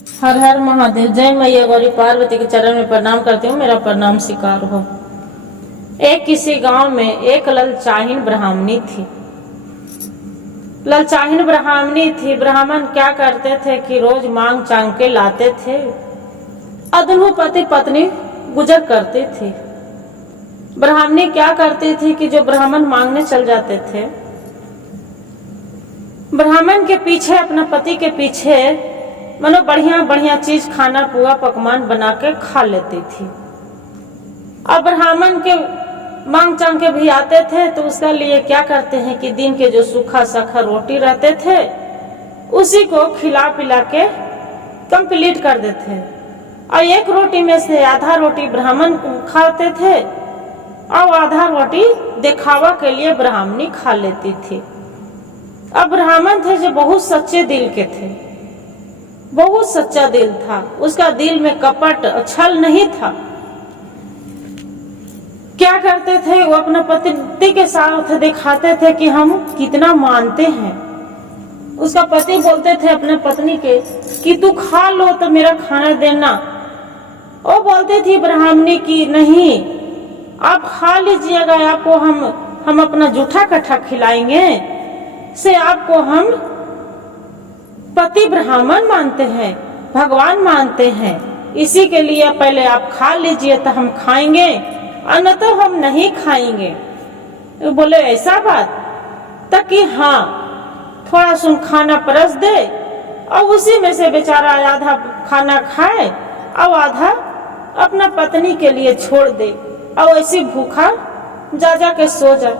हर हर महादेव। जय मैया गौरी पार्वती के चरण में प्रणाम करती हूँ, मेरा प्रणाम स्वीकार हो। एक किसी गांव में एक ललचाहीन ब्राह्मणी थी। ललचाहीन ब्राह्मणी थी। ब्राह्मण क्या करते थे कि रोज मांग चांग के लाते थे और दोनों पति पत्नी गुजर करते थे। ब्राह्मणी क्या करती थी कि जो ब्राह्मण मांगने चल जाते थे, ब्राह्मण के पीछे, अपना पति के पीछे मनो बढ़िया बढ़िया चीज, खाना पुआ पकवान बना के खा लेती थी। अब ब्राह्मण के मांग चांग के भी आते थे तो उसका लिए क्या करते हैं कि दिन के जो सूखा साखा रोटी रहते थे उसी को खिला पिला के कंप्लीट कर देते, और एक रोटी में से आधा रोटी ब्राह्मण खाते थे और आधा रोटी दिखावा के लिए ब्राह्मणी खा लेती थी। अब ब्राह्मण थे जो बहुत सच्चे दिल के थे, बहुत सच्चा दिल था, उसका दिल में कपट छल नहीं था। क्या करते थे, वो अपने पति के साथ दिखाते थे कि हम कितना मानते हैं। उसका पति बोलते थे अपने पत्नी के कि तू खा लो तो मेरा खाना देना। वो बोलती थी ब्राह्मणी की नहीं, आप खा लीजिएगा, आपको हम अपना जूठा कट्ठा खिलाएंगे, से आपको हम पति ब्राह्मण मानते हैं, भगवान मानते हैं, इसी के लिए पहले आप खा लीजिए तो हम खाएंगे, और न तो हम नहीं खाएंगे। तो बोले ऐसा बात, तक कि हाँ थोड़ा सुन खाना परस दे और उसी में से बेचारा आधा खाना खाए और आधा अपना पत्नी के लिए छोड़ दे और ऐसी भूखा जा जा के सो जा।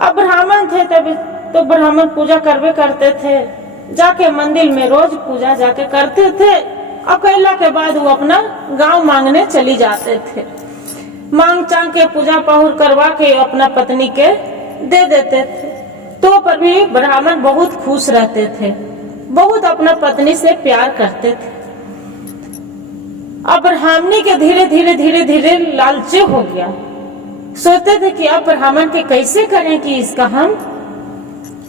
अब ब्राह्मण थे तब तो ब्राह्मण पूजा करवे करते थे, जाके मंदिर में रोज पूजा जाके करते थे, और कैला के बाद वो अपना गांव मांगने चली जाते थे। मांग चांग के पूजा पाहुर करवा के अपना पत्नी के दे देते थे। तो पर भी ब्राह्मण बहुत खुश रहते थे, बहुत अपना पत्नी से प्यार करते थे। अब ब्राह्मणी के धीरे धीरे धीरे धीरे लालची हो गया। सोचते थे कि अब ब्राह्मण के कैसे करें कि इसका हम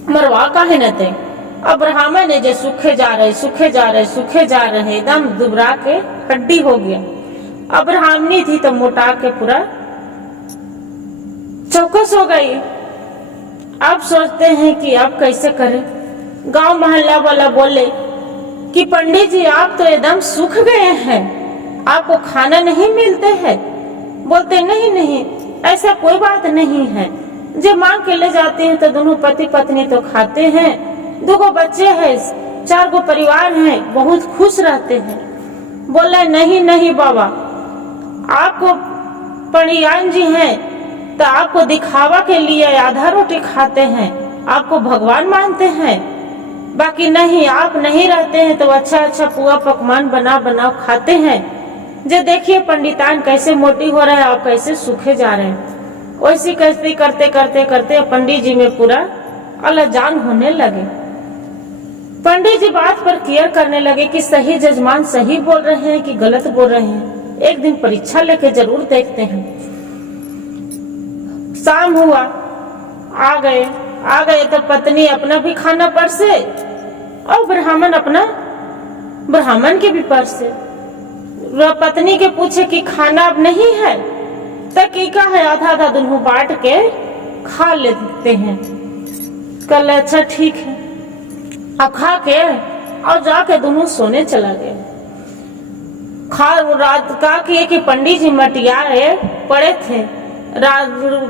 मरवा काहे न दे। अब ब्राह्मण ने जो सूखे जा रहे सूखे जा रहे सूखे जा रहे, एकदम दुबरा के हड्डी हो गया। अब ब्राह्मणी थी तो मोटा के पूरा चौकस हो गई। अब सोचते हैं कि अब कैसे करें। गांव मोहल्ला वाला बोले कि पंडित जी आप तो एकदम सूख गए हैं, आपको खाना नहीं मिलते हैं। बोलते नहीं नहीं, ऐसा कोई बात नहीं है, जब मांग के ले जाते हैं तो दोनों पति पत्नी तो खाते हैं, 2 बच्चे हैं, 4 परिवार हैं, बहुत खुश रहते हैं। बोला नहीं नहीं बाबा, आपको पंडियान जी हैं तो आपको दिखावा के लिए आधा रोटी खाते हैं, आपको भगवान मानते हैं, बाकी नहीं, आप नहीं रहते हैं तो अच्छा अच्छा पुआ पकवान बना बना खाते हैं। जो देखिए पंडितान कैसे मोटी हो रहा है, आप कैसे सूखे जा रहे हैं। वैसी कैसे करते करते करते पंडित जी में पूरा अलाजान होने लगे। पंडित जी बात पर केयर करने लगे कि सही जजमान सही बोल रहे हैं कि गलत बोल रहे हैं, एक दिन परीक्षा लेके जरूर देखते हैं। शाम हुआ, आ गए तो पत्नी अपना भी खाना परसे और ब्राह्मण के भी परसे। पत्नी के पूछे कि खाना अब नहीं है, तक है आधा आधा दोनों बांट के खा लेते हैं। कल अच्छा ठीक है, अब खा के और जाके दोनों सोने चला गए। रात का किए कि पंडित जी मटियाए पड़े थे,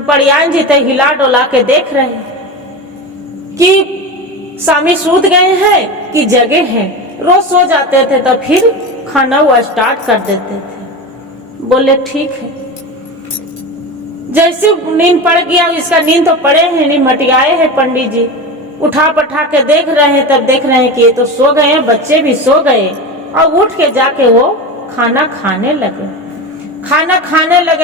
पड़ियान जी तो हिला डोला के देख रहे कि स्वामी सूत गए हैं कि जगे हैं। रोज सो जाते थे तो फिर खाना वो स्टार्ट कर देते थे। बोले ठीक है। जैसे नींद पड़ गया, इसका नींद तो पड़े हैं नहीं, मटियाए हैं पंडित जी, उठा पठा के देख रहे हैं, तब देख रहे हैं कि ये तो सो गए हैं, बच्चे भी सो गए, और उठ के जाके वो खाना खाने लगे।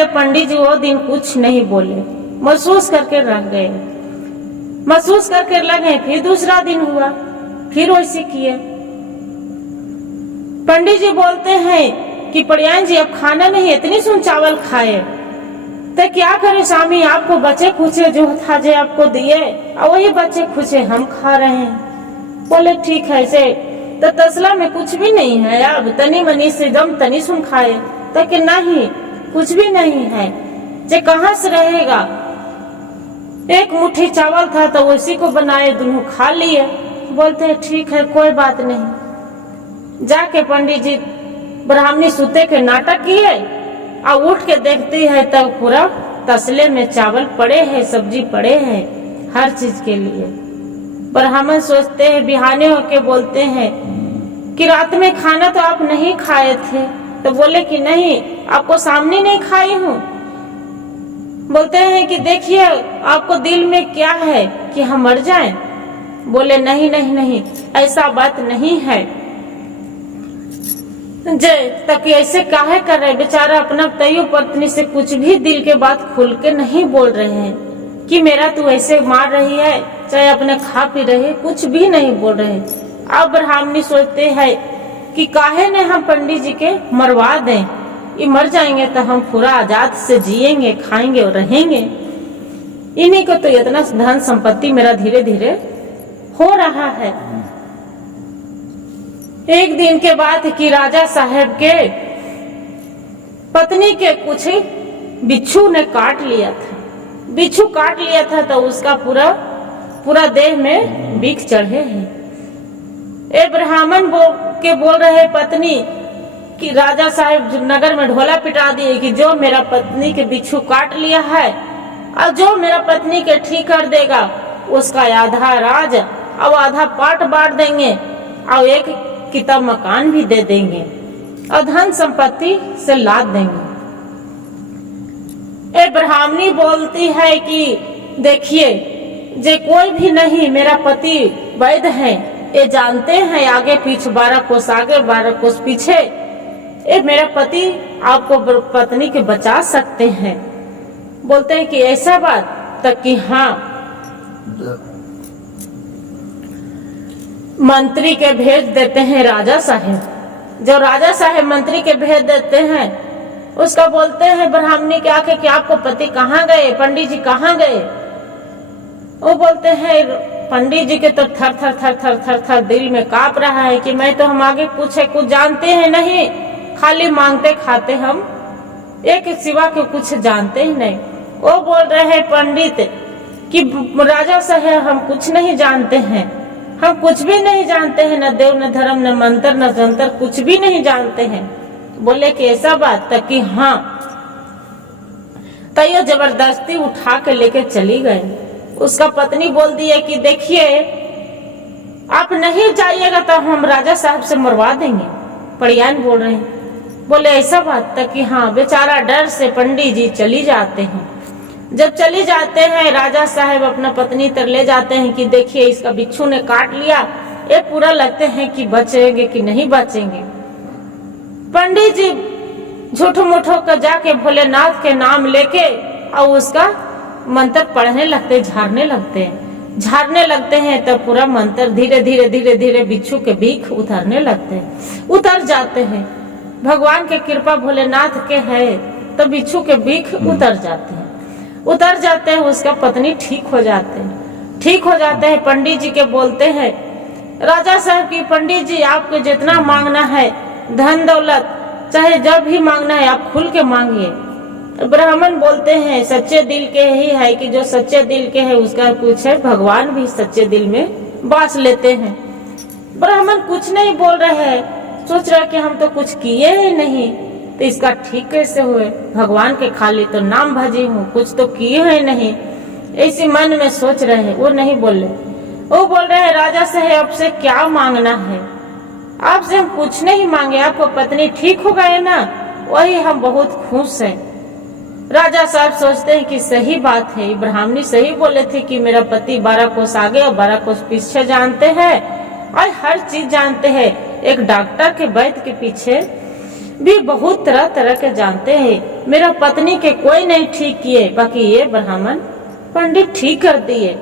पंडित जी वो दिन कुछ नहीं बोले, महसूस करके लगे। फिर दूसरा दिन हुआ, फिर वैसे किए। पंडित जी बोलते हैं कि पड़ियान जी अब खाना नहीं, इतनी सुन चावल खाए तो क्या करे स्वामी, आपको बच्चे खुचे जो था जो आपको दिए और वही बच्चे खुचे हम खा रहे हैं। बोले ठीक है, ऐसे तो तसला में कुछ भी नहीं है, अब तनी मनी से दम तनी सुन खाए तो कि नहीं कुछ भी नहीं है, जे कहाँ से रहेगा। एक मुट्ठी चावल था तो उसी को बनाए, दोनों खा लिए। बोलते हैं ठीक है कोई बात नहीं। जाके पंडित जी ब्राह्मणी सूते के नाटक किए और उठ के देखती है तो पूरा तसले में चावल पड़े हैं, सब्जी पड़े हैं, हर चीज के लिए। ब्राह्मण सोचते हैं, बिहाने होके बोलते हैं कि रात में खाना तो आप नहीं खाए थे। तो बोले कि नहीं, आपको सामने नहीं खाई हूँ। बोलते हैं कि देखिए आपको दिल में क्या है कि हम मर जाएं। बोले नहीं नहीं नहीं, ऐसा बात नहीं है। जय तक ऐसे काहे कर रहे, बेचारा अपना तैयो पत्नी से कुछ भी दिल के बात खुल के नहीं बोल रहे हैं कि मेरा तू ऐसे मार रही है, चाहे अपने खा पी रहे, कुछ भी नहीं बोल रहे। अब ब्राह्मणी सोचते हैं कि काहे ने हम पंडित जी के मरवा दें, ये मर जाएंगे तो हम पूरा आजाद से जिएंगे, खाएंगे और रहेंगे। इन्हीं को तो इतना धन संपत्ति मेरा धीरे धीरे हो रहा है। एक दिन के बाद कि राजा साहब के पत्नी के कुछ बिच्छू ने काट लिया था। बिच्छू काट लिया था तो उसका पूरा देह में बिख चढ़े हैं। ए ब्राह्मण बोल रहे पत्नी कि राजा साहब नगर में ढोला पिटा दिए कि जो मेरा पत्नी के बिच्छू काट लिया है और जो मेरा पत्नी के ठीक कर देगा उसका आधा राज और आधा पाट बांट देंगे और एक किताब मकान भी दे देंगे और धन संपत्ति से लाद देंगे। ए ब्राह्मणी बोलती है कि देखिए जे कोई भी नहीं, मेरा पति वैद्य है, ये जानते हैं आगे पीछे 12 कोस आगे 12 कोस पीछे, ये मेरा पति आपको पत्नी के बचा सकते हैं। बोलते हैं कि ऐसा बात तक कि हाँ। मंत्री के भेज देते हैं राजा साहब। जो राजा साहब मंत्री के भेज देते हैं उसका बोलते हैं ब्राह्मणी के आके कि आपको पति कहाँ गए, पंडित जी कहाँ गए। वो बोलते हैं पंडित जी के तो थर थर थर थर थर थर दिल में कांप रहा है कि मैं तो हम आगे पूछे कुछ जानते हैं नहीं, खाली मांगते खाते हम, एक सिवा के कुछ जानते ही नहीं। वो बोल रहे हैं पंडित कि राजा साहब हम कुछ नहीं जानते हैं, हम कुछ भी नहीं जानते हैं, न देव न धर्म न मंत्र न जंतर, कुछ भी नहीं जानते हैं। बोले कि ऐसा बात तक कि हाँ। तो ये जबरदस्ती उठा के लेके चली गई। उसका पत्नी बोल दिया कि देखिए आप नहीं जाइएगा तो हम राजा साहब से मरवा देंगे। पड़ियान बोल रहे हैं। बोले ऐसा बात तक कि हाँ। बेचारा डर से पंडित जी चली जाते हैं। जब चली जाते हैं राजा साहब अपना पत्नी तर ले जाते हैं कि देखिए इसका बिच्छू ने काट लिया, ये पूरा लगते हैं कि बचेंगे कि नहीं बचेंगे। पंडित जी झूठो मूठो कर जाके भोलेनाथ के नाम लेके और उसका मंत्र पढ़ने लगते, झाड़ने लगते हैं तो पूरा मंत्र धीरे धीरे धीरे धीरे बिच्छू के बीख उतरने लगते हैं, उतर जाते हैं। भगवान के कृपा भोलेनाथ के है तो बिच्छू के बीख उतर जाते हैं। उसका पत्नी ठीक हो जाते हैं। पंडित जी के बोलते हैं राजा साहब की पंडित जी आपको जितना मांगना है धन दौलत चाहे जब भी मांगना है आप खुल के मांगिए। ब्राह्मण बोलते हैं सच्चे दिल के ही है कि जो सच्चे दिल के है उसका पूछे भगवान भी सच्चे दिल में बास लेते हैं। ब्राह्मण कुछ नहीं बोल रहे हैं, सोच रहा कि हम तो कुछ किए ही नहीं तो इसका ठीक कैसे हुए। भगवान के खाली तो नाम भजी हूँ, कुछ तो किए ही नहीं, ऐसे मन में सोच रहे हैं। वो नहीं बोले, वो बोल रहे हैं राजा साहब आपसे क्या मांगना है, आपसे हम कुछ नहीं मांगे, आपको पत्नी ठीक हो गए ना, वही हम बहुत खुश हैं। राजा साहब सोचते हैं कि सही बात है, ब्राह्मणी सही बोले थे कि मेरा पति 12 कोस आगे और 12 कोस पीछे जानते हैं और हर चीज जानते हैं। एक डॉक्टर के वैद्य के पीछे भी बहुत तरह तरह के जानते हैं। मेरा पत्नी के कोई नहीं ठीक किए, बाकी ये ब्राह्मण पंडित ठीक कर दिए।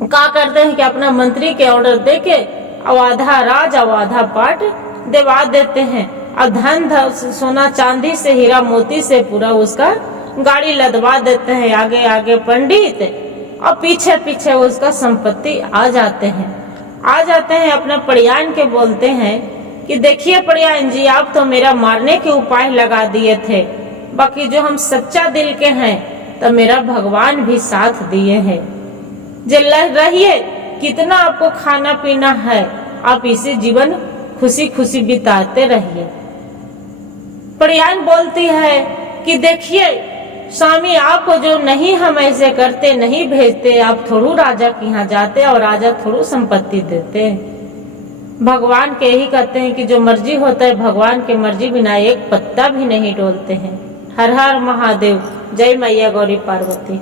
क्या करते हैं कि अपना मंत्री के ऑर्डर देके और आधा राज और आधा पाट दिवा देते हैं और धन सोना चांदी से हीरा मोती से पूरा उसका गाड़ी लदवा देते हैं। आगे आगे पंडित और पीछे पीछे उसका संपत्ति आ जाते हैं। आ जाते हैं अपना पड़ियान के बोलते हैं कि देखिए पड़ियान जी, आप तो मेरा मारने के उपाय लगा दिए थे, बाकी जो हम सच्चा दिल के हैं तो मेरा भगवान भी साथ दिए हैं। रहिए, कितना आपको खाना पीना है, आप इसी जीवन खुशी खुशी बिताते रहिए। पड़ियान बोलती है कि देखिए स्वामी, आपको जो नहीं हम ऐसे करते, नहीं भेजते, आप थोड़ू राजा के यहाँ जाते और राजा थोड़ू संपत्ति देते। भगवान के यही कहते हैं कि जो मर्जी होता है भगवान के मर्जी बिना एक पत्ता भी नहीं डोलते हैं। हर हर महादेव, जय मैया गौरी पार्वती।